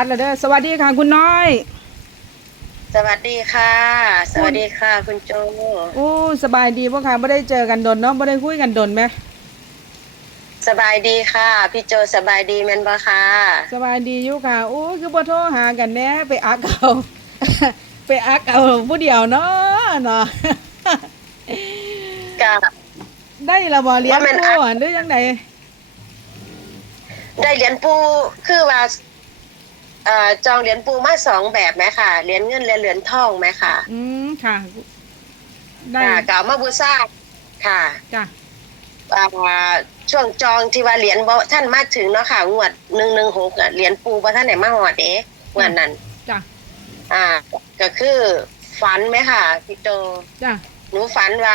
อัดและเด้อสวัสดีค่ะคุณน้อย สวัสดีค่ะ สวัสดีค่ะ คุณโจโอ้สบายดีพ่อค่ะไม่ได้เจอกันดนเนาะไม่ได้คุยกันดนไหมสบายดีค่ะ พี่โจสบายดีแม่นบ่ค่ะ สบายดีอยู่ค่ะโอ้ยคือบ่โทรหากันแน่ไปอักเอาไปอักเอาผู้เดียวเนาะเนาะก็ได้ละบ่เลี้ยงว่ามันอัผู้กหรือยังไงได้เหรียญปูคือว่า เอ่อจองเหรียญปูมาสองแบบไหมค่ะเหรียญเงินและเหรียญทองไหมค่ะอืมค่ะ ได้ค่ะก็เอามาบูชาค่ะจ้ะอ่าช่วงจองที่ว่าเหรียญบ่ท่านมาถึงเนาะค่ะงวดหนึ่งหนึ่งหกเหรียญปูบ่ท่านไหนมาหอดเอ๊ะงวดนั้น จ้ะอ่า ก็คือฝันไหมค่ะพี่โจจ้ะหนูฝันว่า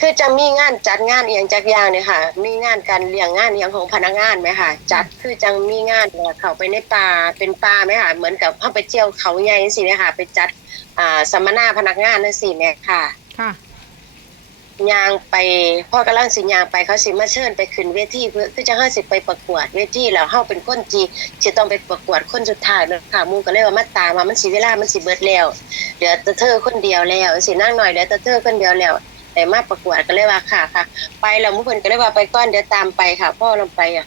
คือจะมีงานจัดงานอหย่างจักอย่างเนี่ยค่ะ มีงานการเลี้ยงงานอหย่างของพนักงานไหมค่ะ จัดคือจังมีงานเนี่ยเขาไปในป่าเป็นป่าไหมค่ะ เหมือนกับเข้าไปเที่ยวเขาใหญ่สิเนี่ยค่ะ ไปจัดอ่าสัมมนาพนักงานนั่นสิเนี่ยค่ะ ค่ะยางไปพ่อกำลังสิยางไปเขาสิมาเชิญไปขึ้นเวทีเพื่อคือจะให้สิไปประกวดเวทีแล้วเฮาเป็นคนจีจะต้องไปประกวดคนสุดท้ายเลยค่ะหมูก็เลยว่ามาตามว่ามันสิเวลามันสิเบิดแล้วเหลือแต่เธอคนเดียวแล้วสินั่งหน่อยเหลือแต่เธอคนเดียวแล้ว แต่มาประกวดก็เลยว่าค่ะค่ะ ไปแล้วมุเพิ่นก็เลยว่าไปก้อนเดี๋ยวตามไปค่ะ พ่อลงไปอะ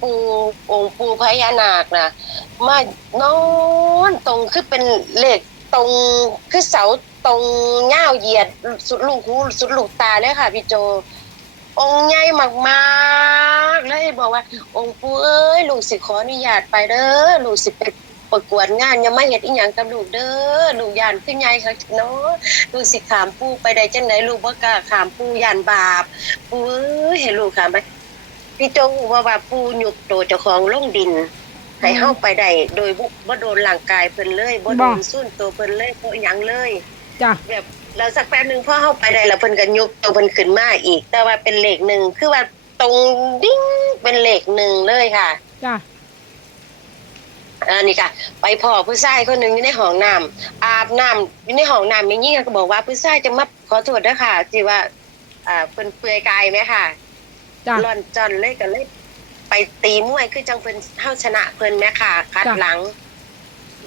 ปูองค์ปูพญานาคนะมานอนตรงคือเป็นเหลขตรงคือเสาตรงเง่าเหยียดสุดลูกหูสุดลูกตาเลยค่ะ พี่โจ องค์ใหญ่มากๆเลยบอกว่า องค์ปู่เอ้ยลูกสิขออนุญาตไปเด้อลูกสิไป ประกวดงานยังไม่เห็นอีหยังกับลูกเด้อลูกยานขึ้นใหญ่ค่ะเนาะลูกสิขามปู่ไปได้จังไหนลูกบ่กล้าขามปู่ยานบาปปู่เอ้ยให้ลูกขามไปพี่โจฮู้ว่าว่าปู่หยุกโตเจ้าของลงดินให้เฮาไปได้โดยบ่บ่โดนร่างกายเพิ่นเลยบ่โดนสุ่นตัวเพิ่นเลยบ่หยังเลยจ้ะแบบแล้วสักแป๊บหนึงพอเฮาไปได้แล้วเพิ่นก็ยกตัวเพิ่นขึ้นมาอีก แต่ว่าเป็นเลขหนึ่งคือว่าตรงดิ้งเป็นเลขหนึ่งเลยค่ะจ้ะ อันนี้ค่ะไปพ่อผู้ชายคนหนึ่งอยู่ในห้องน้ำอาบน้ำอยู่ในห้องน้ำอย่างนี้ก็บอกว่าผู้ชายจะมาขอโทษด้วยค่ะที่ว่า อ่าเพิ่นเปลือยกายไหมค่ะจ้ะร่อนจอนเลยก็เลยไปตีมวยคือจังเพิ่นเฮาชนะเพิ่นแม่ค่ะคัดจ้ะหลัง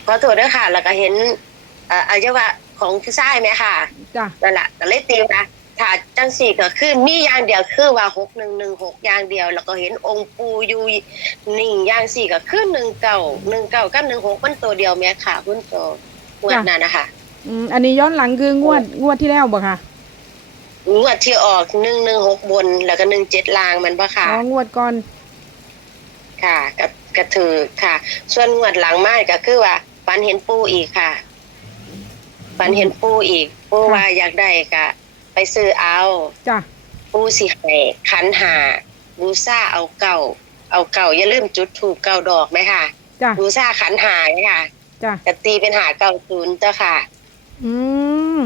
ขอโทษด้วยค่ะ แล้วก็เห็นอ่าอายุว่าของผู้ชายไหมค่ะจ้ะนั่นแหละก็เลยตีนะ ถ้าจังสี่ก็คือมีอย่างเดียวคือว่าหกหนึ่งหนึ่งหกอย่างเดียว แล้วก็เห็นองค์ปูอยู่นิ่งอย่างสี่ก็คือหนึ่งเก่าหนึ่งเก่ากับหนึ่งหกมันตัวเดียวแม่ค่ะคุณโตงวดนั้นนะคะอืมอันนี้ย้อนหลังคืองวดงวดที่แล้วบ่ค่ะงวดที่ออกหนึ่งหนึ่งหกบน แล้วก็หนึ่งเจ็ดลางมันปะค่ะอ๋องวดก่อนค่ะกระกระถือค่ะ ส่วนงวดหลังมาก็คือว่าฝันเห็นปูอีกค่ะฝันเห็นปูอีกปูว่าอยากได้ก็ ไปซื้อเอาจ้ะปูสิให้ขันหาบูซาเอาเก่า เอาเก่าอย่าลืมจุดถูกเก่าดอกไหมค่ะจ้ะบูซาขันหาไหมค่ะจ้ะกตีเป็นหาเก่าศูนย์เจ้าค่ะ อืม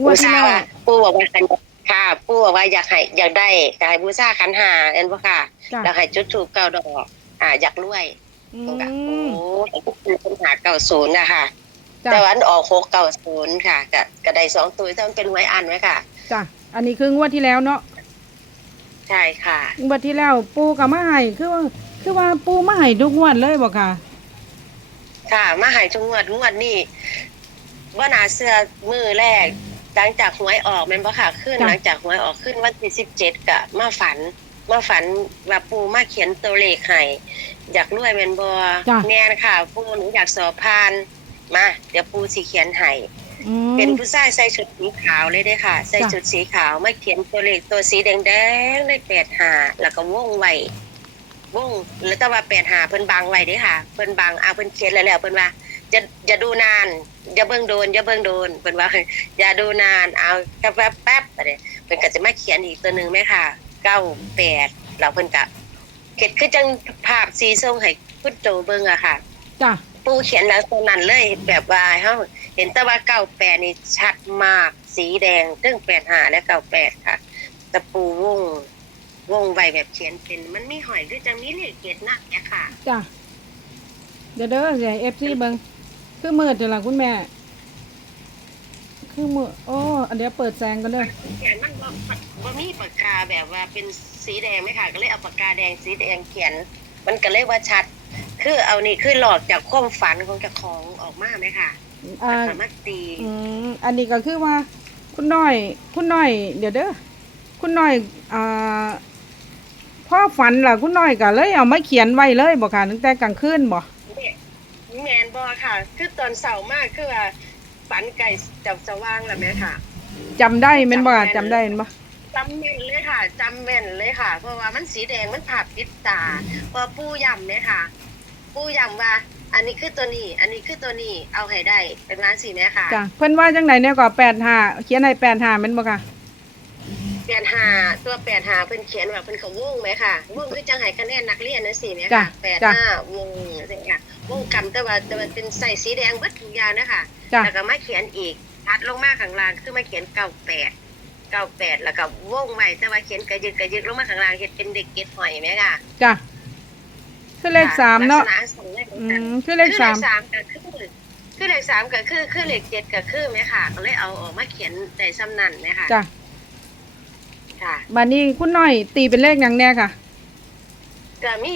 งบูวดที่ซาแล้วว่าปูบอกว่าขันค่ะ ปูบอกว่าอยากให้อยากได้ก็ให้บูซาขันหาเอ็นบ่ค่ะจ้ะแล้วให้จุดถูกเก่าดอก อ่า อยากรวยอืตรงกับมโอ้คือเป็นหาเก่าศูนย์นะคะ จ้ะ แต่วันออกหกเก่าศูนย์ค่ะก็ก็ได้สองตัวถ้ามันเป็นไว้อันไว้ค่ะ จ้ะอันนี้คืองวดที่แล้วเนาะใช่ค่ะ งวดที่แล้วปูกับมาให้คือว่าคือว่าปูมาให้ทุกงวดเลยบ่ค่ะ ค่ะ มาใหายจงวดงวดนี่ว่านาเสื้อมือแรก หลังจากหวยออกแม่นบ่ค่ะขึ้นจ้ะ หลังจากหวยออกขึ้นวันที่สิบเจ็ดกะมาฝันมาฝันว่าปูมาเขียนตัวเลขให้อยากรวยแม่นบ่จ้ะ แม่นค่ะปูหนูอยากสอบผ่าน มาเดี๋ยวปูสิเขียนให้อืม เป็นผู้ชายใส่ชุดสีขาวเลยเด้อค่ะ ใส่จ้ะ ชุดสีขาวมาเขียนตัวเลขตัวสีแดงๆได้แปดหาแล้วก็วงไว้วงแล้วแต่ว่าแปดหาเพิ่นบังไว้เด้อค่ะ เพิ่นบังเอาเพิ่นเขียนแล้วแล้วเพิ่นว่าอย่าอย่าดูนานอย่าเบิ่งโดนอย่าเบิ่งโดนเพิ่นว่า อย่าดูนานเอาแป๊บแป๊บแป๊บอะไรเพิ่นก็จะมาเขียนอีกตัวหนึงไหมค่ะเก้าแปดแล้วเพิ่นก็เขียนคือจังภาพสีส้มให้พุทธโจเบิ่งอะค่ะ จ้ะ ปูเขียนแล้วตรงนั้นเลยแบบว่าเฮาเห็นแต่ว่าเก้าแปดนี่ชัดมากสีแดงเรื่องแปดหาและเก้าแปดค่ะตะปูวงวงไว้แบบเขียนเป็นมันมีหอยด้วยจังมีเลขเกตนะเนี่ยค่ะจ้ะเดี๋ยวเด้อใหญ่เอฟซีเบิงคือมืดเดี๋ยวล่ะคุณแม่ คือมืดโอ้อันเดี๋ยวเปิดแสงกันเด้อเขียนมันบ่บ่มีปากกาแบบว่าเป็นสีแดงไหมค่ะ ก็เลยเอาปากกาแดงสีแดงเขียน มันก็เลยว่าชัด คือเอานี่คือหลอกจากความฝันของเจ้าของออกมาไหมค่ะอ่าสามารถตีอืมอันนี้ก็คือว่า คุณน้อย คุณน้อย เดี๋ยวเด้อคุณน้อยอ่าพ่อฝันล่ะคุณน้อยก็เลยเอามาเขียนไว้เลยบ่ค่ะตั้งแต่กลางคืนบ่แมนบอค่ะ คือตอนเสาร์มากคือว่าฝันไก่จับสว่างแล้วไหมค่ะจำได้แม่นบ่จำได้แม่นบ่จำแม่นเลยค่ะจำแม่นเลยค่ะ เพราะว่ามันสีแดงมันผับติดตาเพอปู้ย้ำเนี่ยค่ะ ปู้ย้ำว่า อันนี้คือตัวนี้ อันนี้คือตัวนี้ เอาให้ได้เป็นร้านสีเนี่ยค่ะจ้ะเพิ่นว่าจังไดเนี่ยก็85เขียนให้85แม่นบ่ค่ะ แปดหาตัวแปดหาเพิ่นเขียนว่าเพิ่นเขาวงไหมค่ะวงคือจังไห้คะแนนนักเรียนนะสิเนี่ยจ้ะค่ะแปดจ้ะ ห้าวงสิค่ะวงกำแต่ว่าแต่ว่าเป็นใส่สีแดงเบิดทุกอย่างนะคะ จ้ะ แล้วก็มาเขียนอีกทัดลงมาข้างล่างคือมาเขียนเก้าแปดเก้าแปดแล้วก็วงใหม่แต่ว่าเขียนกระยึกกระยึกลงมาข้างล่างเห็นเป็นเด็กเก็ดหอยไหมค่ะ จ้ะ คือเลขสามเนาะลักษณะสองเลขอืมคือเลขสามคือเลขสามก็คือคือเลขสามก็คือคือเลขเจ็ดก็คือไหมค่ะ ก็เลยเอาออกมาเขียนในซ้ำนั่นไหมค่ะจ้ะค่ะ บัดนี้คุณน้อยตีเป็นเลขหยังแน่ค่ะ ก็มี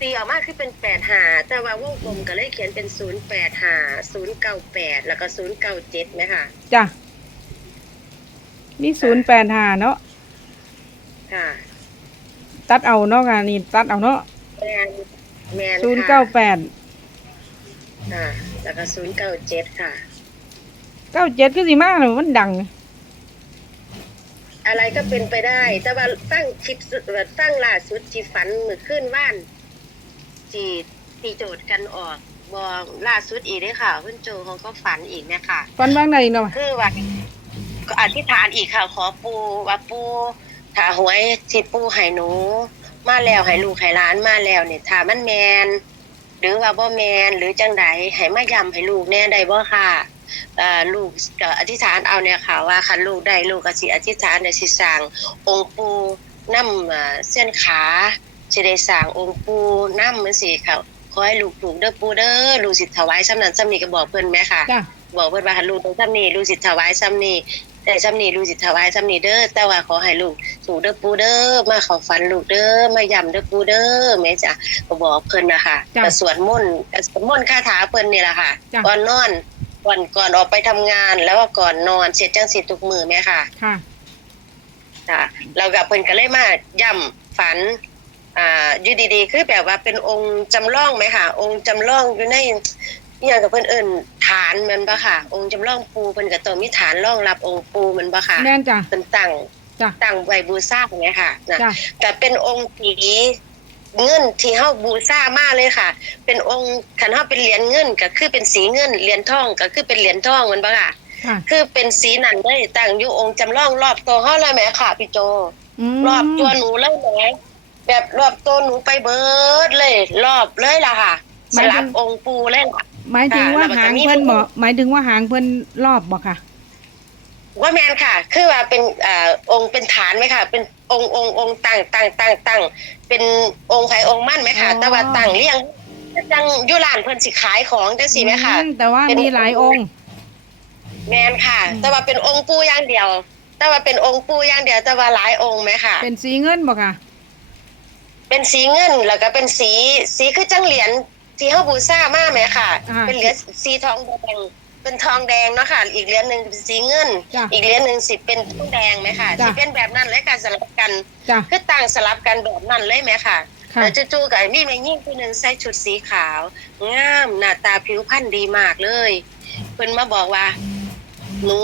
ตีออกมาคือเป็นแปดหาแต่ว่าวงกลมก็เลยเขียนเป็นศูนย์แปดหาศูนย์เก้าแปดแล้วก็ศูนย์เก้าเจ็ดไหมค่ะ จ้ะนี่085เนาะค่ะตัดเอาเนาะค่ะนี่ตัดเอาเนาะแมน แมนศูนย์ค่ะเก้าแปดค่ะ แล้วก็ศูนย์เก้าเจ็ดค่ะ เก้าเจ็ดคือสิมากเลยมันดัง อะไรก็เป็นไปได้ แต่ว่าตั้งคลิปสุดแบบตั้งล่าสุดที่ฝันเมื่อคืนว่าน จีตีโจทย์กันออกบอล่าสุดอีกเด้อค่ะเพื่อนโจเขาก็ฝันอีกเนี่ยค่ะ ฟันว่างในเนาะคือว่าก็อธิษฐานอีกค่ะ ขอปูว่าปูถ้าหวยที่ปูให้หนู มาแล้วให้ลูกให้ล้านมาแล้วเนี่ยถ้ามันแมนหรือว่าบ่แมนหรือจังใดให้มาย้ำให้ลูกแน่ได้บ่ค่ะอ่อลูกก็อธิษฐานเอาเนี่ยค่ะว่าคันลูกได้ลูกก็สิอธิษฐานได้สิสร้างองค์ปูนำเส้นขาสิได้สร้างองค์ปูนำมันสิค่ะขอให้ลูกถูกเด้อปูเด้อลูกสิถวายสำนั้นสำนี้ก็บอกเพิ่นแหมค่ะจ้ะ บอกเพิ่นว่าให้ลูกต้องซ้ำนี้ลูกสิถวายซ้ำนี้แต่ซ้ำนี้ลูกสิถวายซ้ำนี้เด้อแต่ว่าขอให้ลูกถูกเด้อปูเด้อมาเข้าฝันลูกเด้อมาย้ำเด้อปูเด้อแม่จ้ะก็บอกเพิ่นนะคะจ้ะก็สวดมนต์ก็สวดมนต์คาถาเพิ่นนี่แหละค่ะจ้ะ ก่อนนอนก่อนก่อนออกไปทำงานแล้วก็ก่อนนอนเสร็จจังสิทุกมื้อแม่ค่ะ ค่ะจ้ะเรากับเพิ่นก็เลยมาย่ำฝัน อ่าอยู่ดีๆ คือแบบว่าเป็นองค์จำลองไหมค่ะ องค์จำลองอยู่ใน อหย่างกับเพิ่นเอิ้นฐานแมันบ่ค่ะ องค์จำลองปูเพิ่นก็ต้องมีฐานรองรับองค์ปูแมันบ่ค่ะแม่นจ้ะเพิ่นตั้งจ้ะ ตั้งไว้บูชาไงค่ะนะจ้ะ แต่เป็นองค์สีเงินที่เฮาบูชามาเลยค่ะ เป็นองค์คันเฮาเป็นเหรียญเงินก็คือเป็นสีเงินเหรียญทองก็คือเป็นเหรียญทองแมันบ่ค่ะ ค่ะ คือเป็นสีนั่นเลยตั้งอยู่องค์จำลองรอบตัวเฮาเลยแหมค่ะพี่โจมรอบตัวหนูเลยแหมแบบรอบตัวหนูไปเบิดเลย รอบเลยล่ะค่ะ สลับองค์ปูเลยล่ะ หมายถึงว่าค่ะแล้วมันหางจะมีเพิ่นบ่หมายถึงว่าหางเพิ่นรอบบ่ค่ะ ว่าแมนค่ะ คือว่าเป็นอ่าองค์เป็นฐานไหมค่ะ เป็นองค์องค์องค์ตั้งตั้งตั้งตั้งเป็นองค์ไผ่องค์มั่นไหมค่ะ อ๋อ แต่ว่าตั้งเรียงจังอยุลานเพิ่นสิขายของจังสิไหมค่ะ อืแต่ว่าเป็นมีหลายองค์ แมนค่ะ อืม แต่ว่าเป็นองค์ปูอย่างเดียว แต่ว่าเป็นองค์ปูอย่างเดียวแต่ว่าหลายองค์ไหมค่ะ เป็นสีเงินบ่ค่ะ เป็นสีเงินแล้วก็เป็นสีสีคือจังเหรียญ ที่เฮาบูชามาไหมค่ะ อ่าเป็นเหรียญสีทองแดงเป็นทองแดงเนาะค่ะ อีกเหรียญหนึ่งเป็นสีเงิน จ้ะอีกเหรียญหนึ่งสิเป็นทองแดงไหมค่ะจ้ะ สิเป็นแบบนั้นเลยการสลับกัน จ้ะ คือต่างสลับกันแบบนั้นเลยไหมค่ะค่ะ แล้วจู่ๆกับมีแม่ยิ่งคนหนึ่งใส่ชุดสีขาว งามหน้าตาผิวพรรณดีมากเลยเพิ่นมาบอกว่าหนู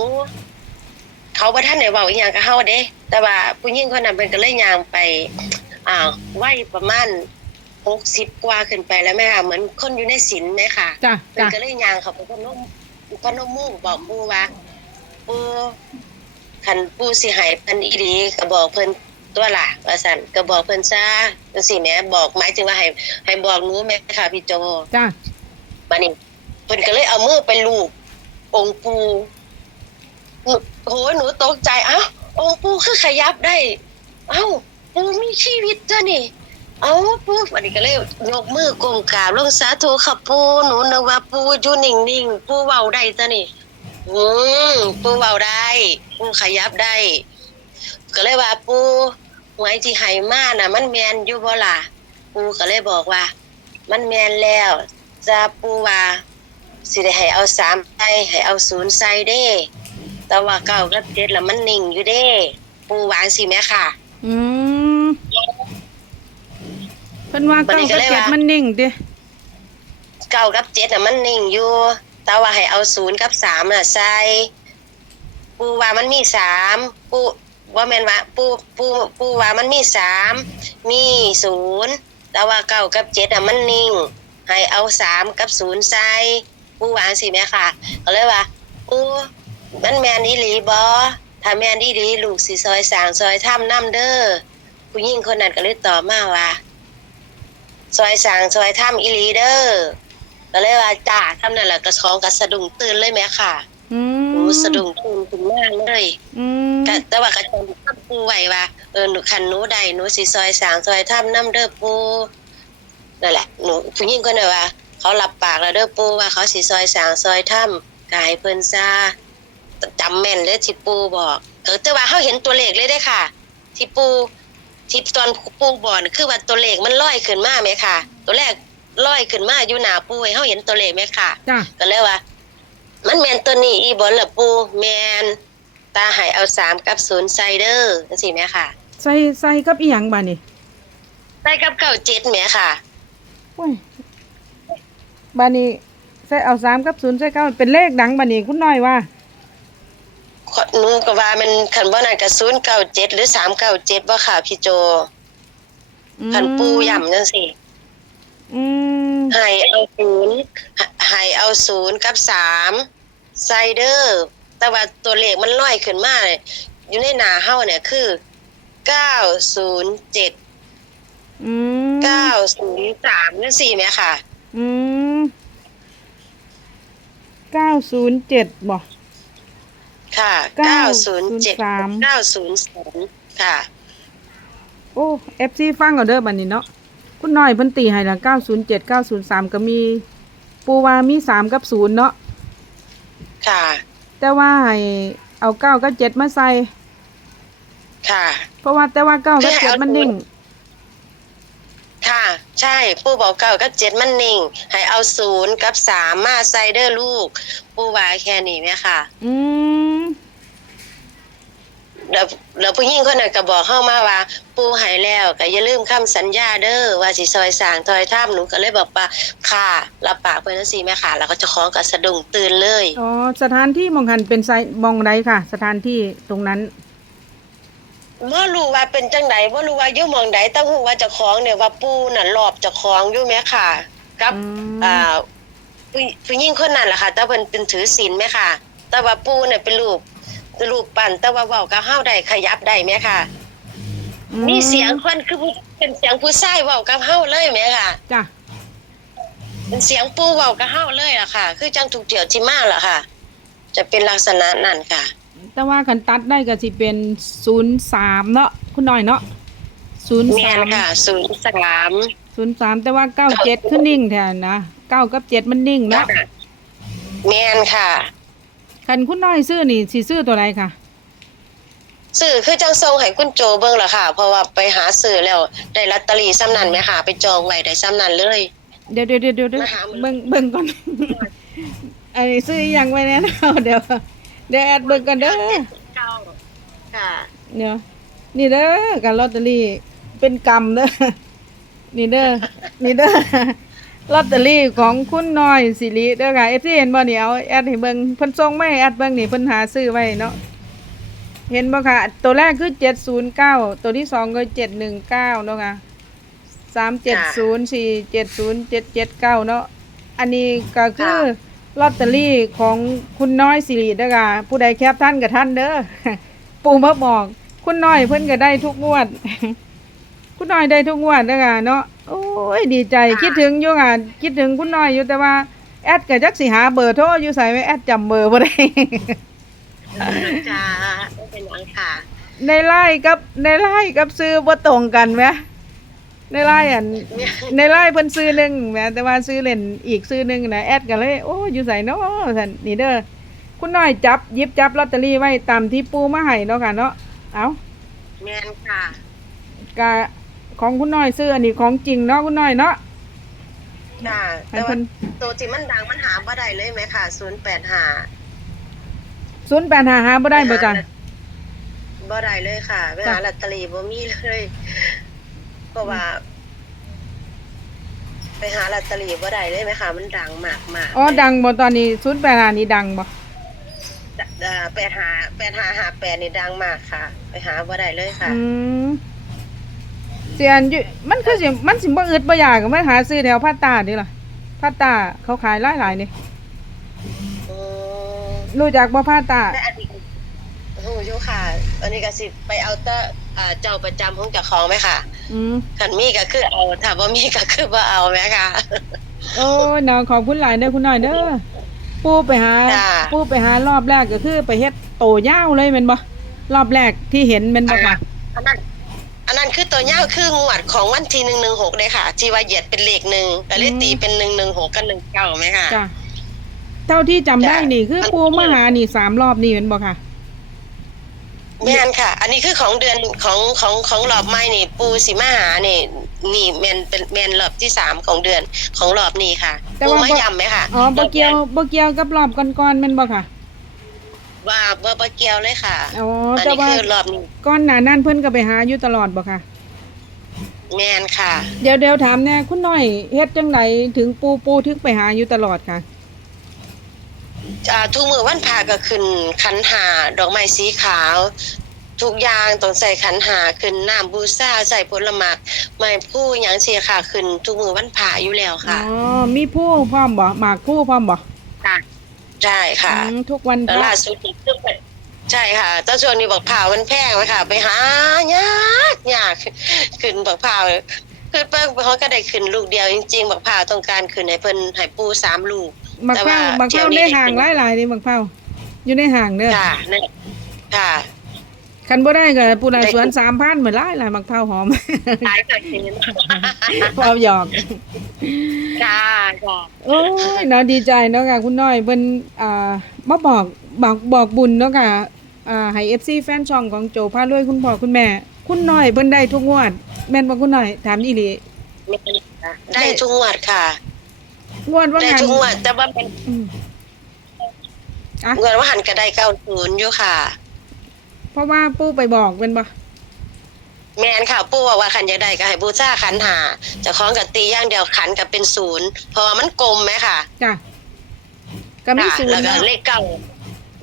เขาบ่ทันได้เว้าอีหยังกับเฮาเด้ แต่ว่าผู้หญิงคนนั้นเพิ่นก็เลยย่างไป อ่าวัยประมาณ 60กว่าขึ้นไปแล้วแม่ค่ะเหมือนคนอยู่ในศีลแม่ค่ะจ้ะเพิ่นจ้ะก็เลยย่างเขาไปพนมพนมมือบอกปู่ว่าปู่คันปู่สิให้เพิ่นอีหลีก็บอกเพิ่นตัวล่ะว่าซั่นก็บอกเพิ่นซะจังซี่แหม่บอกหมายถึงว่าให้ให้บอกหนูแม่ค่ะพี่โจ จ้ะบัดนี้เพิ่นก็เลยเอามือไปลูบองค์ปู่หนูโหหนูตกใจเอ้าองค์ปู่คือขยับได้ เอ้าปู่มีชีวิตจ้ะนี่ เอาปู่บัดนี้ก็เลยยกมือก้มกราบลงสาธุค่ะปูหนูนึกว่าปูอยู่นิ่งๆปูเว้าได้จ้ะนี่อืมปูเว้าได้ปูขยับได้ ก็เลยว่าปูหวยที่ให้มาน่ะ มันแมนอยู่บ่ล่ะปูก็เลยบอกว่า มันแมนแล้วจะปูว่าสิได้ให้เอาสามใส่ให้เอาศูนย์ใส่เด้ แต่ว่าเก้ากับเจ็ดแล้วมันนิ่งอยู่เด้ ปูวางสิแม่ค่ะ อืม เพิ่นว่าบัดเก้านี้ก็กับเลยเจ็ดว่ามันนิ่งติเก้ากับเจ็ดน่ะมันนิ่งอยู่แต่ว่าให้เอาศูนย์กับสามน่ะใส่ปูว่ามันมีสามปูว่าแม่นว่าปูปูปูว่ามันมีสามมีศูนย์แต่ว่าเก้ากับเจ็ดน่ะมันนิ่ง ให้เอาสามกับศูนย์ใส่ปูวางสิแม่ค่ะก็เลยว่าปูมันแมนอีหลีบอถ้าแมนอีหลีลูกสิซอยสร้างซอยถ้ำน้ำเด้อผู้หญิงคนนั้นก็เลยตอบมาว่า ซอยสร้างซอยถ้ำอีหลีเด้อก็เลยว่าจ้าทำนั่นแหละกระช้องกับสะดุ้งตื่นเลยแม่ค่ะอืมหนูสะดุ้งตื่นขึ้นมาเลยอืมก็แต่ว่ากระจงทับปูไว้ว่าเออหนูคันหนูใดหนูสิซอยสร้างซอยถ้ำน้ำเด้อปูนั่นแหละหนูผู้หญิงคนนั้นว่า เขารับปากแล้วเด้อปูว่าเขาสิซอยสร้างซอยถ้ำกายเพิ่นซาจำแม่นเลยที่ปูบอกก็แต่ว่าเขาเห็นตัวเลขเลยได้อค่ะ ที่ปู ที่ตอนปูบอกน่ะคือว่าตัวเลขมันลอยขึ้นมาไหมค่ะ ตัวแรกลอยขึ้นมาอยู่หน้าปูให้เขาเห็นตัวเลขไหมค่ะจ้ะ ก็เลยว่า มันแมนตัวนี้อีบอลละปูแมนตาใหายเอาสามกับศูนย์ไซเดอร์จังซี่แหม่ค่ะใส่ใส่กับอีหยังบาดนี่ใส่กับเก้าเจ็ดแหม่ค่ะโอ้ยบาดนี้ใส่เอาสามกับศูนย์ใส่เก้าเป็นเลขดังบาดนี้คุณน้อยว่า หนูก็ว่ามันขันบ่นั่นกับศูนย์เก้าเจ็ดหรือสามเก้าเจ็ดบ่ค่ะพี่โจอืมขันปูย่ำจังซี่อืมให้เอาศูนย์ให้เอาศูนย์กับสามไซเดอร์ แต่ว่าตัวเลขมันลอยขึ้นมาเนี่ยอยู่ในหน้าเฮาเนี่ยคือเก้าศูนย์เจ็ดอืมเก้าศูนย์สามนั่นสี่ไหมค่ะ อืมเก้าศูนย์เจ็ดบ่ ค่ะเก้าเก้าศูนย์เจ็ดสามเก้าศูนย์สามค่ะ โอ้เอฟซีฟังเอาเด้อบัดนี้เนาะคุณน้อยเพิ่นตีให้ละเก้าศูนย์เจ็ดเก้าศูนย์สามก็มี ปูว่ามีสามกับศูนย์เนาะค่ะ แต่ว่าให้เอาเก้ากับเจ็ดมาใส่ ค่ะ เพราะว่าแต่ว่าเก้ากับเจ็ดมันนิ่ง ค่ะ ใช่ ปู่บอกเก้ากับเจ็ดมันนิ่ง ให้เอาศูนย์กับสามมาไซเดอร์ลูก ปู่ว่าแค่นี้ไหมค่ะ อืมแล้วแล้วผู้หญิงคนนั้นก็บอกเข้ามาว่า ปู่ให้แล้วก็อย่าลืมคำสัญญาเด้อว่าสิซอยสร้างซอยท่ามหนูก็เลยบอกว่าค่ะรับปากไปนั่นสิแม่ค่ะ แล้วก็เจะคล้าของกับสะดุ้งตื่นเลย อ๋อสถานที่มองหันเป็นไซมองใดค่ะ สถานที่ตรงนั้น ว่ารู้ว่าเป็นจังไดว่ารู้ว่าอยู่เมืองใดต้องรู้ว่าเจะคล้าของเนี่ยว่าปู่น่ะรอบเจะคล้าของอยู่แม่ค่ะ กับอืม อ่า ผู้ผู้หญิงคนนั้นแหละค่ะ แต่เพิ่นเป็นถือศีลไหมค่ะ แต่ว่าปู่เนี่ยเป็นรูปเป็นรูปปั้นแต่ว่าเว้ากับเฮาได้ขยับได้ไหมค่ะมีเสียงคนคือผู้เป็นเสียงผู้ชายเว้ากับเฮาเลยไหมค่ะ จ้ะเป็นเสียงปู่เว้ากับเฮาเลยล่ะค่ะ คือจังถูกเดี่ยวที่มาล่ะค่ะ จะเป็นลักษณะนั้นค่ะ แต่ว่าคันตัดได้ก็สิเป็นศูนย์สามเนาะคุณน้อยเนาะศูนย์แม่สานมค่ะ 03ศูนย์สามแต่ว่าเก้าเจ็ดคือนิ่งแทนนะ เก้ากับเจ็ดมันนิ่งเนาะแม่นค่ะ คันคุณน้อยซื้อนี่สิซื้อตัวใดค่ะสื่อคือจังทรงให้คุณโจเบิ่งล่ะค่ะ เพราะว่าไปหาซื้อแล้วได้ลอตเตอรี่ซ้ำนั้นไหมค่ะ ไปจองไว้ได้ซ้ำนั้นเลย เดี๋ยวเดี๋ยวเดี๋ยวเดี๋ยวเดี๋ยวมาหาหมดเบิ่งเบิ่งก่อนอันนี้ซื้ออหยังไว้แน่เนาะเดี๋ยวเดี๋ยวแอดเบิ่งก่อนเด้อเก้าค่ะเดี๋ยวนี่เด้อกับลอตเตอรี่เป็นกรรมเด้อนี่เด้อนี่เด้อ ลอตเตอรี่ของคุณน้อยสิริเด้อค่ะ FC เห็นบ่นี่เอาแอดให้เบิ่งเพิ่นส่งมาให้แอดเบิ่งนี่เพิ่นหาซื้อไว้เนาะเห็นบ่ค่ะ ตัวแรกคือ709ตัวที่สองก็719เนาะค่ะ370 470 779เนาะอันนี้ก็คือลอตเตอรี่ของคุณน้อยสิริเด้อค่ะผู้ใดแคปท่านกับท่านเด้อปู่มาบอก คุณน้อยเพิ่นก็ได้ทุกงวด คุณน้อยได้ทุกงวดเด้อค่ะเนาะโอ้ยดีใจคิดถึงอยู่ค่ะคิดถึงคุณน้อยอยู่แต่ว่าแอดก็จักสิหาเบอร์โทรอยู่ใส่ไว้แอดจำเบอร์บ่ได้จ้าไม่เป็นหยังค่ะในไล่กับในไล่กับซื้อบ่ตรงกันไหมในไล่อันในไล่เพิ่นซื้อหนึงแหมแต่ว่าซื้อเล่นอีกซื้อหนึงนะแอดก็เลยโอ้อยู่ใส่เนาะซั่นนี่เด้อคุณน้อยจับหยิบจับลอตเตอรี่ไว้ตามที่ปูมาให้เนาะค่ะเนาะเอาแม่นค่ะกะ ของคุณน้อยซื้ออันนี้ของจริงเนาะคุณน้อยเนาะค่ะให้แต่ว่าเพิ่นตัวที่มันดังมันหาบ่ได้เลยไหมค่ะศูนย์แปดหาศูนย์แปดหาหาบ่ได้บ่จ้ะ บ่ได้เลยค่ะไปหาจ้ะ ลอตเตอรี่บ่มีเลยเพราะว่า ไปหาลอตเตอรี่บ่ได้เลยไหมคะมันดังมากมากอ๋อดังบ่ตอนนี้ศูนย์แปดหานี่ดังบ่แปดหาแปดหาหาแปดนี่ดังมากค่ะ ไปหาบ่ได้เลยค่ะ อืม เสียนอยู่มันคือสิมันสิบ่อึดบ่อยากก็มาหาซื้อแถวภาคใต้นี่ล่ะภาคใต้เขาขายหลายๆนี่อืมรู้จักบ่ภาคใต้แต่อันนี้โอ้โหอยู่ค่ะ อันนี้ก็สิไปเอาเตอร์อ่าเจ้าประจำของเจ้าของไหมค่ะอืมคันมีก็คือเอาถ้าบ่มีก็คือบ่เอาไหมค่ะ โอ้ยน้องขอบคุณหลายเด้อคุณน้อยเด้อปู่ไปหาจ้า ปู่ไปหารอบแรกก็คือไปเฮ็ดโตยาวเลยแม่นบ่รอบแรกที่เห็นแม่นบ่ค่ะอันนั้น อันนั้นคือตัวเน่าคืองวดของวันที่หนึ่งหนึ่งหกเลยค่ะ ที่ว่าเหยียดเป็นเลขหนึ่งก็เลยอืมตีเป็นหนึ่งหนึ่งหกกับหนึ่งเก้าไหมค่ะ จ้ะเท่าที่จำได้จ้ะนี่คือมันปู่มาหานี่สามรอบนี่แม่นบ่ค่ะ แม่นค่ะ อันนี้คือของเดือนของของของรอบใหม่นี่ ปูสิมาหานี่นี่แมนเป็นแมนรอบที่สามของเดือนของรอบนี้ค่ะ แต่ปูว่ามาบ่ย้ำไหมค่ะ อ๋อบ่เกี่ยวบ่เกี่ยวกับรอบก่อนๆแม่นบ่ค่ะ ว่าบ่บ่เกี่ยวเลยค่ะอ๋ออันแต่นี้ว่าคือรอบนี้ก่อนหน้านั้นเพิ่นก็ไปหาอยู่ตลอดบ่ค่ะ แมนค่ะ เดี๋ยวเดี๋ยวถามแน่คุณน้อยเฮ็ดจังไดถึงปูปูถึงไปหาอยู่ตลอดค่ะ อ่าทุกมือวันพาก็ขึ้นขันหาดอกไม้สีขาว ทุกอย่างต้องใส่ขันหาขึ้นน้ำบูชาใส่ผลไม้ไม้ผู้หยังเสียค่ะ ขึ้นทุกมือวันพาอยู่แล้วอ๋ค่ะอ มีผู้พร้อมบ่หมากผู้พร้อมบ่ ใช่ค่ะอืมทุกวันแล้วพระล่าสุดนี่คือไปใช่ค่ะตอนช่วงนี้บอกผ่ามันแพงไหมค่ะ ไปหายากยากขึ้นบอกผ่าคือเปิ้งเขาก็ได้ขึ้นลูกเดียวจริงๆบอกผ่าต้องการขึ้นให้เพิ่นให้ปูสามลูกหมากแต่เผาว่าหมากเผาเที่ยวนี้ ในห่างหลายๆนี่หมากเผาอยู่ในห่างเด้อค่ะนั่นค่ะ คันบ่ได้ก็ปูนาสวน3,000เหมือนหลายหลายหมากเผาหอมขายกับกินพอหยอกค่ะค่ะโอ้ยเนาะดีใจเนาะค่ะคุณน้อยเพิ่นอ่ามาบอกบอกบอกบุญเนาะค่ะอ่าให้ FC แฟนช่องของโจพารวยคุณพ่อคุณแม่ คุณน้อยเพิ่นได้ทุกงวด แม่นบ่คุณน้อยถามอีหลีได้ทุกงวดค่ะงวดว่าได้งันทุกงวดแต่ว่าเป็นอืมอะงวดว่าหันก็ได้เก้าศูนย์อยู่ค่ะเพ ราะว่าปู่ไปบอกเป็นบ่แมนค่ะปู่บอกว่าขันอยากได้ก็ให้บูชาขันหาเจะคล้าของกับตีอย่างเดียวขันกับเป็นศูนย์เพราะว่ามันกลมไหมค่ะจ้ะก็มีค่ะศูนแล้วย์ก็เนาะเลขเก้า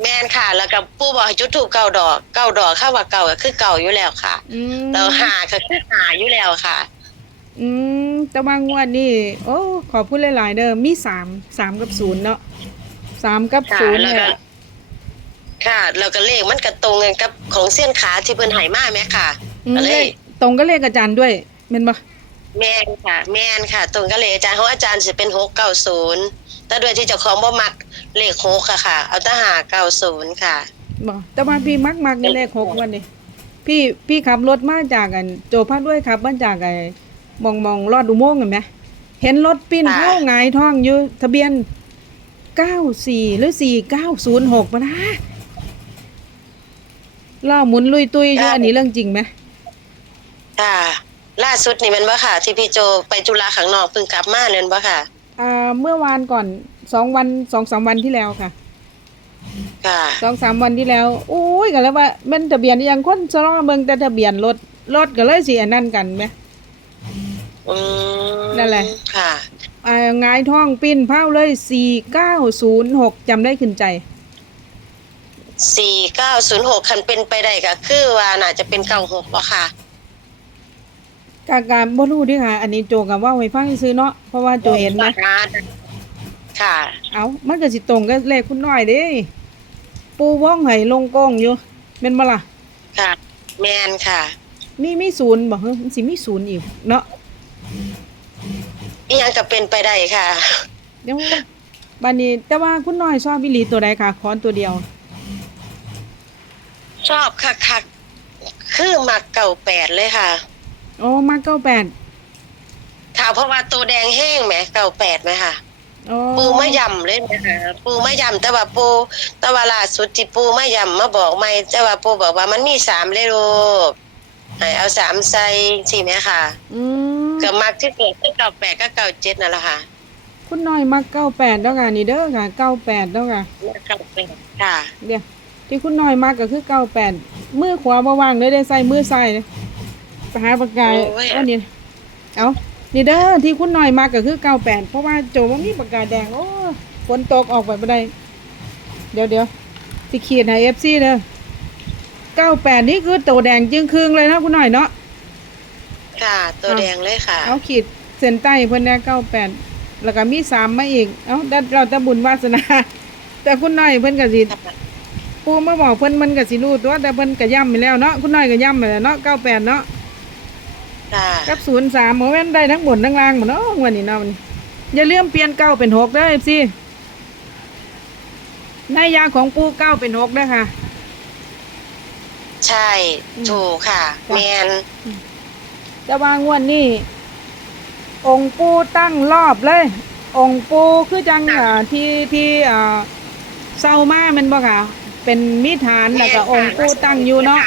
แมนค่ะ แล้วก็ปู่บอกให้จุดถูกเก้าดอกเก้าดอกเข้าว่าเก่าก็คือเก่าอยู่แล้วค่ะอืมแล้วหาก็คือหาอยู่แล้วค่ะ อืมแต่ว่างวดนี่โอ้ขอพูดหลายๆเด้อมีสามสามกับศูนย์เนาะสามกับค่ะศูนย์แล้วเนี่ก็ย ค่ะแล้วก็เลขมันก็ตรงกันกับของเส้นขาที่เพิ่นใหายมาไหมค่ะอืมก็เลเลขขตรงก็เลขอาจารย์ด้วยแม่นบ่แม่นค่ะ แม่นค่ะ ตรงกับเลขอาจารย์ของอาจารย์สิเป็นหกเก้าศูนย์แต่ด้วยที่เจ้าของบ่มักเลขหกอะค่ะ เอาแตหาเก้าศูนย์ค่ะบ่แต่ว่าพี่มักมักในเลขหกวันนี้พี่พี่ขับรถมาจากกัน โจพาด้วยขับมาจากไอ้มองมองลอดอุโมงค์เห็นไหมเห็นรถปิ้นค่ะ เข้าหงายท้องอยู่ทะเบียนเก้าสี่หรือสี่เก้าศูนย์หกปะนะ ล่อหมุนลุยตุยอยู่อันนี้เรื่องจริงไหมค่ะ ล่าสุดนี่แมันบ่ค่ะ ที่พี่โจไปจุฬาข้างนอกเพิ่งกลับมาเลยบ่ค่ะอ่าเมื่อวานก่อนสองวันสองสามวันที่แล้วค่ะค่ะสองสามวันที่แล้วโอ้ยกันแล้วว่ามันทะเบียนอหยังคนสล้อเบิ่งแต่ทะเบียนรถรถก็เลยสิอันนั้นกันไหมอืมนั่นแหละค่ะอ่าหงายท้องปิ้นเผาเลยสี่เก้าศูนย์หกจำได้ขึ้นใจ สี่เก้าศูนย์หกคันเป็นไปได้ก็คือว่าน่าจะเป็นเก้าหกบ่ค่ะ กาการบ่รู้เดิค่ะ อันนี้โจกับว่าไว้ฟังซื้อเนาะเพราะว่าโจเห็นนะค่ะ เอามันก็สิตรงกับเลขคุณน้อยเด้ ปูว่องให้ลงกล้องอยู่เป็นบ่ล่ะ ค่ะ แมนค่ะมีมีศูนย์บ่เฮ้ยมันสิมีศูนย์อีกเนาะอีหยังก็เป็นไปได้ค่ะ เดี๋ยวบัดนี้แต่ว่าคุณน้อยชอบอีหลีตัวใดค่ะคอนตัวเดียว ชอบคักๆคือมักเก่าแปดเลยค่ะ โอ้มาเก้าแปดค่ะเพราะว่าตัวแดงแห้งไหมเก่าแปดไหมค่ะ โอ้ปูมะยำเลยนะคะปูมะยำแต่ว่าปูแต่ว่าล่าสุดที่ปูมะยำมาบอกไม่แต่ว่าปูบอกว่ามันมีสามเลยลูกให้เอาสามใส่สิไหมค่ะอืมก็มักที่เกิดที่เก่าแปดก็เก่าเจ็ดนั่นแหละค่ะคุณน้อยมักเก้าแปดแล้วค่ะนี่เด้อค่ะเก้าแปดแล้วค่ะค่ะค่ะ เดี๋ยว ที่คุณน้อยมักก็คือเก้าแปดมือขวาบ่ว่างเลยได้ใส่มือซ้ายเลยไปหาปากกาอันนี้เอานี่เด้อที่คุณน้อยมักก็คือเก้าแปดเพราะว่าโจว่ามีปากกาแดงโอ้ฝนตกออกไปบ่ได้ เดี๋ยวเดี๋ยวสิขีดให้เอฟซีเด้อเก้าแปดนี่คือโตแดงจึงครึ่งเลยนะคุณน้อยเนาะ ค่ะ ตัวแดงเลยค่ะ เอาขีดเส้นใต้เพิ่นได้เก้าแปดแล้วก็มีสามมาอีก เอ้าดัดเราจะบุญวาสนา แต่คุณน้อยเพิ่นก็สิ ปูมาบอกเพิ่นมันก็สิรู้ตัวแต่เพิ่นก็ย้ำไปแล้วเนาะคุณน้อยก็ย้ำไปแล้วเนาะเก้าแปดเนาะค่ะกับศูนย์สามโมแม่นได้ทั้งบนทั้งล่างหมดเนาะวันนี้เนาะวันนี้อย่าลืมเปลี่ยนเก้าเป็นหกเด้อสิในยาของปูเก้าเป็นหกเด้อค่ะ ใช่ถูกค่ะ แมนจะวางงวดนี่องค์ปูตั้งรอบเลย องค์ปูคือจังอ่าที่ที่อ่าเศร้ามาแมันบ่ค่ะ เป็นมิฐานแล้วก็องค์ปูตั้งอยู่เนาะ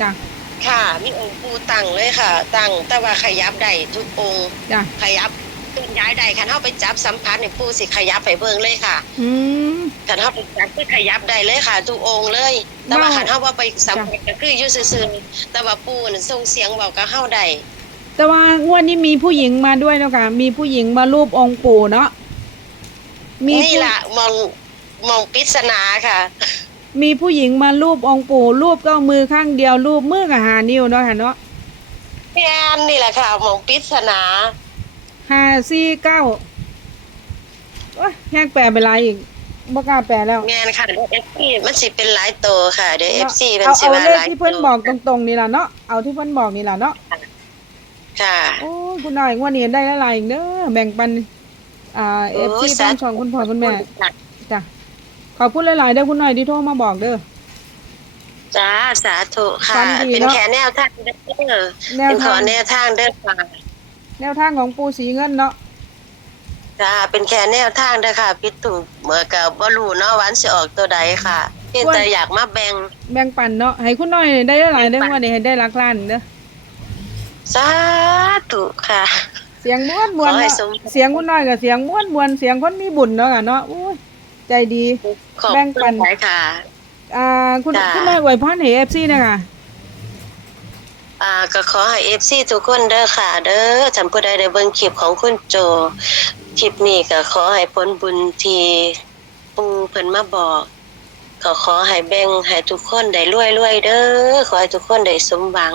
จ้ะค่ะ มีองค์ปูตั้งเลยค่ะ ตั้งแต่ว่าขยับได้ทุกองค์จ้ะขยับเคลื่อนย้ายได้คันเฮาไปจับสัมผัสในปูสิขยับไปเบิ่งเลยค่ะ อืมคันเฮาไปจับคือขยับได้เลยค่ะ ทุกองค์เลย แต่ว่าว้าวคันเฮาว่าไปสัมผัสก็คืออยู่ซื่อๆแต่ว่าปูน่ะส่งเสียงเว้ากับเฮาได้แต่ว่างวดนี้มีผู้หญิงมาด้วยเนาะค่ะ มีผู้หญิงมารูปองค์ปู่เนาะมีนี่ผู้ล่ะมองมองปริศนาค่ะ มีผู้หญิงมารูปองค์ปู่รูปก็มือข้างเดียวรูปมือกับหานิ้วเนาะค่ะเนาะพี่แอนนี่แหละค่ะมองปริศนาห้าสี่เก้าโอ้ยแยกแปลเป็นไรอีกบ่กล้าแปลแล้วแม่นค่ะเดี๋ยว FC มันสิเป็นหลายโตวค่ะเดี๋ยว FC มันเอาสิเอาว่าเลขหลายที่เพิ่นตัวบอกตรงๆนี่ล่ะเนาะเอาที่เพิ่นบอกนี่ล่ะเนาะค่ะ โอ้ยคุณน้อยงวันนี้ได้หลายๆอีกเด้อแบ่งปันอ่าเอฟโอ้ซียทางสาธุช่องคุณพ่อคุณแม่จ้ะ ขอบคุณหลายๆเด้อคุณน้อยที่โทรมาบอกเด้อ จ้าสาธุค่ะฟันดีเป็นเนอะแค่แนวทางเด้อแนวเป็นขทาองแนวทางเด้อค่ะแนวทางของปูสีเงินเนาะ จ้าเป็นแค่แนวทางเด้อค่ะพิดถูกเหมือนกับบ่รู้เนาะวันสิออกตัวใดค่ะเพียงแต่อยากมาแบ่งแบ่งปันเนาะ ให้คุณน้อยได้หลายๆเด้อวันนี้ให้ได้หลักล้านเด้อ สาธุค่ะ เสียงม้วนมวนขอให้เนาะสม เสียงคุณน้อยกับเสียงม้วนมวนเสียงคนมีบุญเนาะค่ะเนาะโอ้ย ใจดีขอบแบ่งคุปัณนหลายค่ะ อ่าคุณจ้ะ คุณน้อยอวยพรให้เอฟซีนะคะอ่าก็ขอให้ FC ทุกคนเด้อค่ะ เด้อจำผู้ใดได้เบิ่งคลิปของคุณโจคลิปนี้ก็ขอให้ผลบุญที่ปูเพิ่นมาบอก ก็ขอให้แบ่งให้ทุกคนได้รวยๆเด้อขอให้ทุกคนได้สมหวัง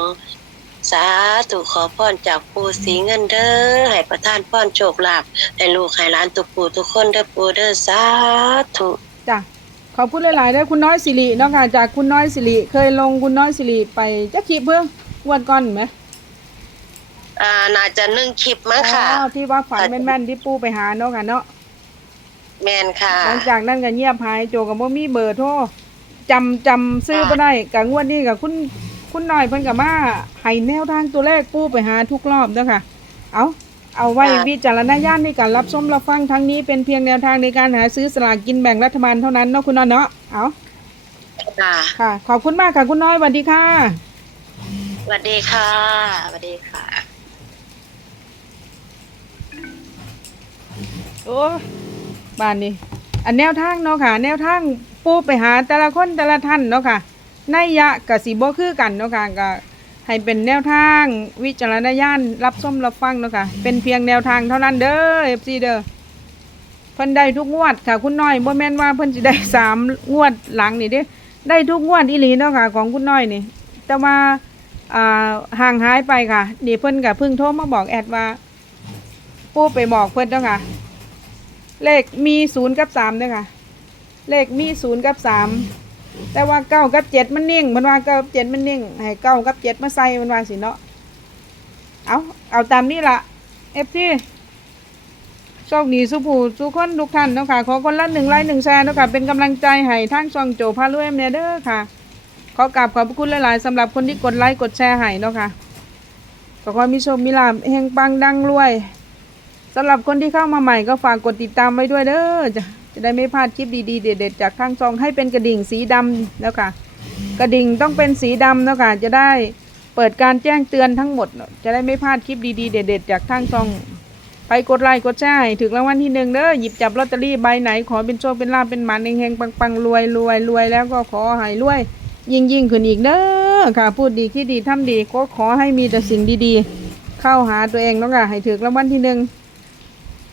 สาธุขอพรจากปู่สีเงินเด้อให้ประทานพรโชคลาภให้ลูกให้หลานทุกปู่ทุกคนเด้อปู่เด้อสาธุจ้ะขอบคุณหลายๆเด้อคุณน้อยสิริเนาะค่ะจากคุณน้อยสิริเคยลงคุณน้อยสิริไปจักคลิปเพิ่งวันก่อนไหมอ่าน่าจะหนึ่งคลิปมั้งค่ะอ๋อที่ว่าฝันแม่นๆที่ปูไปหาเนาะค่ะเนาะแม่นค่ะหลังจากนั้นก็เงียบหายโจกับบ่มีเบอร์โทรจำจำซื้อบ่ได้กับงวดนี้กับคุณ คุณน้อยเพิ่นก็มาให้แนวทางตัวเลขปูไปหาทุกรอบเด้อค่ะ เอาเอาไว้ค่ะวิจารณญาณในการรับชมรับฟังทั้งนี้เป็นเพียงแนวทางในการหาซื้อสลากกินแบ่งรัฐบาลเท่านั้นเนาะคุณน้อยเนาะเอาค่ะค่ะ ขอบคุณมากค่ะคุณน้อยสวัสดีค่ะสวัสดีค่ะสวัสดีค่ะ โอ้บ้านนี้อันแนวทางเนาะค่ะ แนวทางปูไปหาแต่ละคนแต่ละท่านเนาะค่ะในยะกับสีบ่คือกันเนาะค่ะก็ให้เป็นแนวทางวิจารณญาณรับส้มรับฟังเนาะค่ะเป็นเพียงแนวทางเท่านั้นเด้อ FC เด้อเพิ่นได้ทุกงวดค่ะ คุณน้อยบ่แม่นว่าเพิ่นสิได้สามงวดหลังนี่เด้ได้ทุกงวดอีหลีเนาะค่ะ ของคุณน้อยนี่แต่ว่าอ่าห่างหายไปค่ะนี่เพิ่นก็เพิ่งโทรมาบอกแอดว่าปู่ไปบอกเพิ่นเนาะค่ะ เลขมีศูนย์กับสามเด้อค่ะ เลขมีศูนย์กับสาม แต่ว่าเก้ากับเจ็ดมันนิ่ง มันว่าเก้ากับเจ็ดมันนิ่ง ให้เก้ากับเจ็ดมาใส่มันว่าสิเนาะเอาเอาตามนี้ละเอฟซีโชคดีสุภูสุคนทุกท่านเนาะค่ะ ขอคนละหนึ่งไลค์หนึ่งแชร์เนาะค่ะ เป็นกำลังใจให้ทั้งช่องโจพาลุเอ็มเนเด้อค่ะ ขอกราบขอบพระคุณหลายๆสำหรับคนที่กดไลค์กดแชร์ให้เนาะค่ะขอความมีโชคมีลาภเฮงปังดังรวยสำหรับคนที่เข้ามาใหม่ก็ฝากกดติดตามไว้ด้วยเด้อจ้ะ จะได้ไม่พลาดคลิปดีๆ เด็ดๆจากทางซองให้เป็นกระดิ่งสีดำแล้วค่ะ กระดิ่งต้องเป็นสีดำแล้วค่ะ จะได้เปิดการแจ้งเตือนทั้งหมด จะได้ไม่พลาดคลิปดีๆ เด็ดๆจากทางซอง ไปกดไลค์กดแชร์ถึงรางวัลที่หนึ่งเด้อหยิบจับลอตเตอรี่ใบไหน ขอเป็นโชคเป็นลาภเป็นหมันเฮงๆปังๆรวยรวยรวยแล้วก็ขอให้รวย ยิ่งยิ่งขึ้นอีกเด้อค่ะ พูดดีคิดดีทำดีก็ขอให้มีแต่สิ่งดีๆ เข้าหาตัวเองเนาะค่ะให้ถึงรางวัลที่หนึ่ง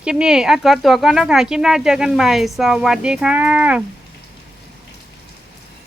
คลิปนี้อัดกอดตัวก่อนเนาะค่ะ คลิปหน้าเจอกันใหม่ สวัสดีค่ะ